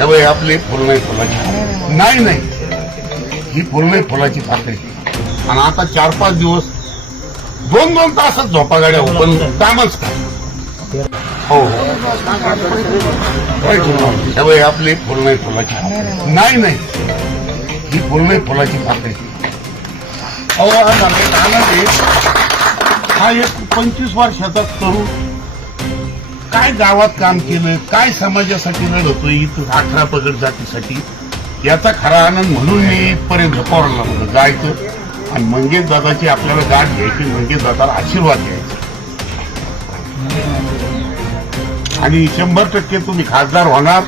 त्यामुळे आपले आपली फुल. नाही फुलाची नाही. नाही ही फुल फुलाची पाकळी. आणि आता चार पाच दिवस दोन दोन तासच झोपा गाड्या ओपन कामच काय. हो हो. हे बघ, आपली फुल नाही फुलाची नाही नाही. ही फुल फुलाची पाकळी. अहो हा झाला हा एक पंचवीस वर्षाचा तरुण. काय गावात काम केलं काय समाजासाठी लढतोय इथं अठरा पगड जातीसाठी? याचा खरा आनंद म्हणून मी इथपर्यंत झपावरला होतं जायचं आणि मंगेश दादाची आपल्याला गाठ घ्यायची मंगेश दादाला आशीर्वाद घ्यायचा. आणि शंभर टक्के तुम्ही खासदार होणार.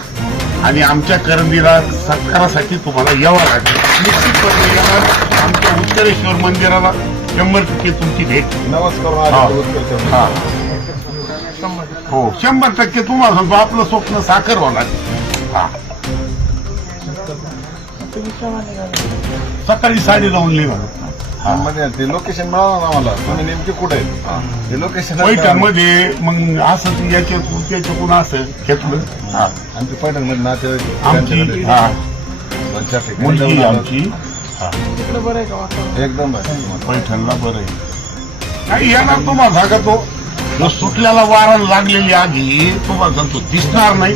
आणि आमच्या करंदीला सत्कारासाठी तुम्हाला यावं लागेल. निश्चितपणे येणार. आमच्या उत्तरेश्वर मंदिराला शंभर टक्के तुमची भेट. नमस्कार हा. शंभर टक्के तुम्हाला सांगतो आपलं स्वप्न साखर होणार. हा. सकाळी साडे लावून निघालो हा. म्हणजे ते लोकेशन मिळालं ना मला तुम्ही नेमके कुठे आहे ते लोकेशन पैठणमध्ये मग असं याच्यात त्याच्याकडून असं घेतलं. हा. आमच्या पैठणमध्ये नाते आमची हा. मुलगी आमची. हा. एकदम. पैठणला बरं आहे. काही येणार तुम्हाला सांगतो. जो सुटल्याला वारा लागलेली आगी तुम्हाला सांगतो दिसणार नाही.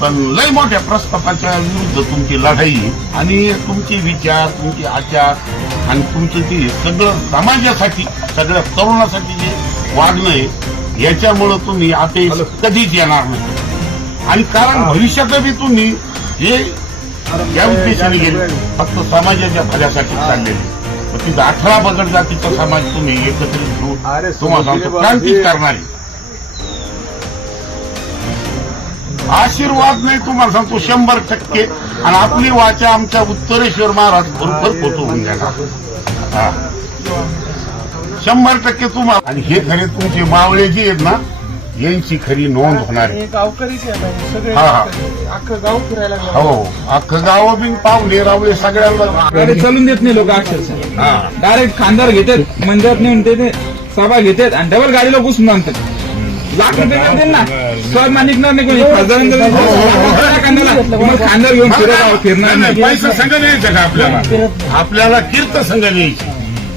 पण लय मोठ्या प्रस्तापाच्या विरुद्ध तुमची लढाई. आणि तुमचे विचार तुमचे आचार आणि तुमचे ते सगळं समाजासाठी सगळ्या तरुणासाठी जे वागणं आहे याच्यामुळं तुम्ही आता कधीच येणार नाही. आणि कारण भविष्यात बी तुम्ही हे या उद्देशाने गेले. फक्त समाजाच्या भल्यासाठी चाललेले. तिथं अठरा बगड जातीचा समाज तुम्ही एकत्रित घेऊन तुम्हाला सांगतो क्रांतीच करणारे. आशीर्वाद नाही तुम्हाला सांगतो शंभर टक्के. आणि आपली वाचा आमच्या उत्तरेश्वर महाराज बरोबर फोटो होऊन हा. शंभर टक्के तुम्हाला आणि हे खरे तुमचे मावळे जे आहेत ना यांची खरी नोंद होणार आहे. हे गावकरीच आहे बाई, सगळे हा, हा. गावकरी. अख्खं गाव फिरायला लागलं. हो अख्खं गाव बी पाहुणे रावळे सगळ्यांना. गाडी चालून देत नाही लोक अक्षरशः हा. डायरेक्ट खांदार घेतात मंदिरात नेऊन ते ते सभा घेतात आणि डबल गाडीला घुसून आणतात. लाख रुपये देतील ना. स्वाद निघणार नाही कोणी. खासदारांकडे कांद्याला मग खांदार घेऊन फिरत फिरणार नाही, नाही, नाही. पैसा संघ न्यायचा का आपल्याला? आपल्याला कीर्त संघ न्यायची.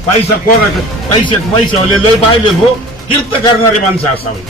पैसा कोणाचा पैसे पैशावाले लय पाहिले हो. कीर्त करणारी माणसं असावी.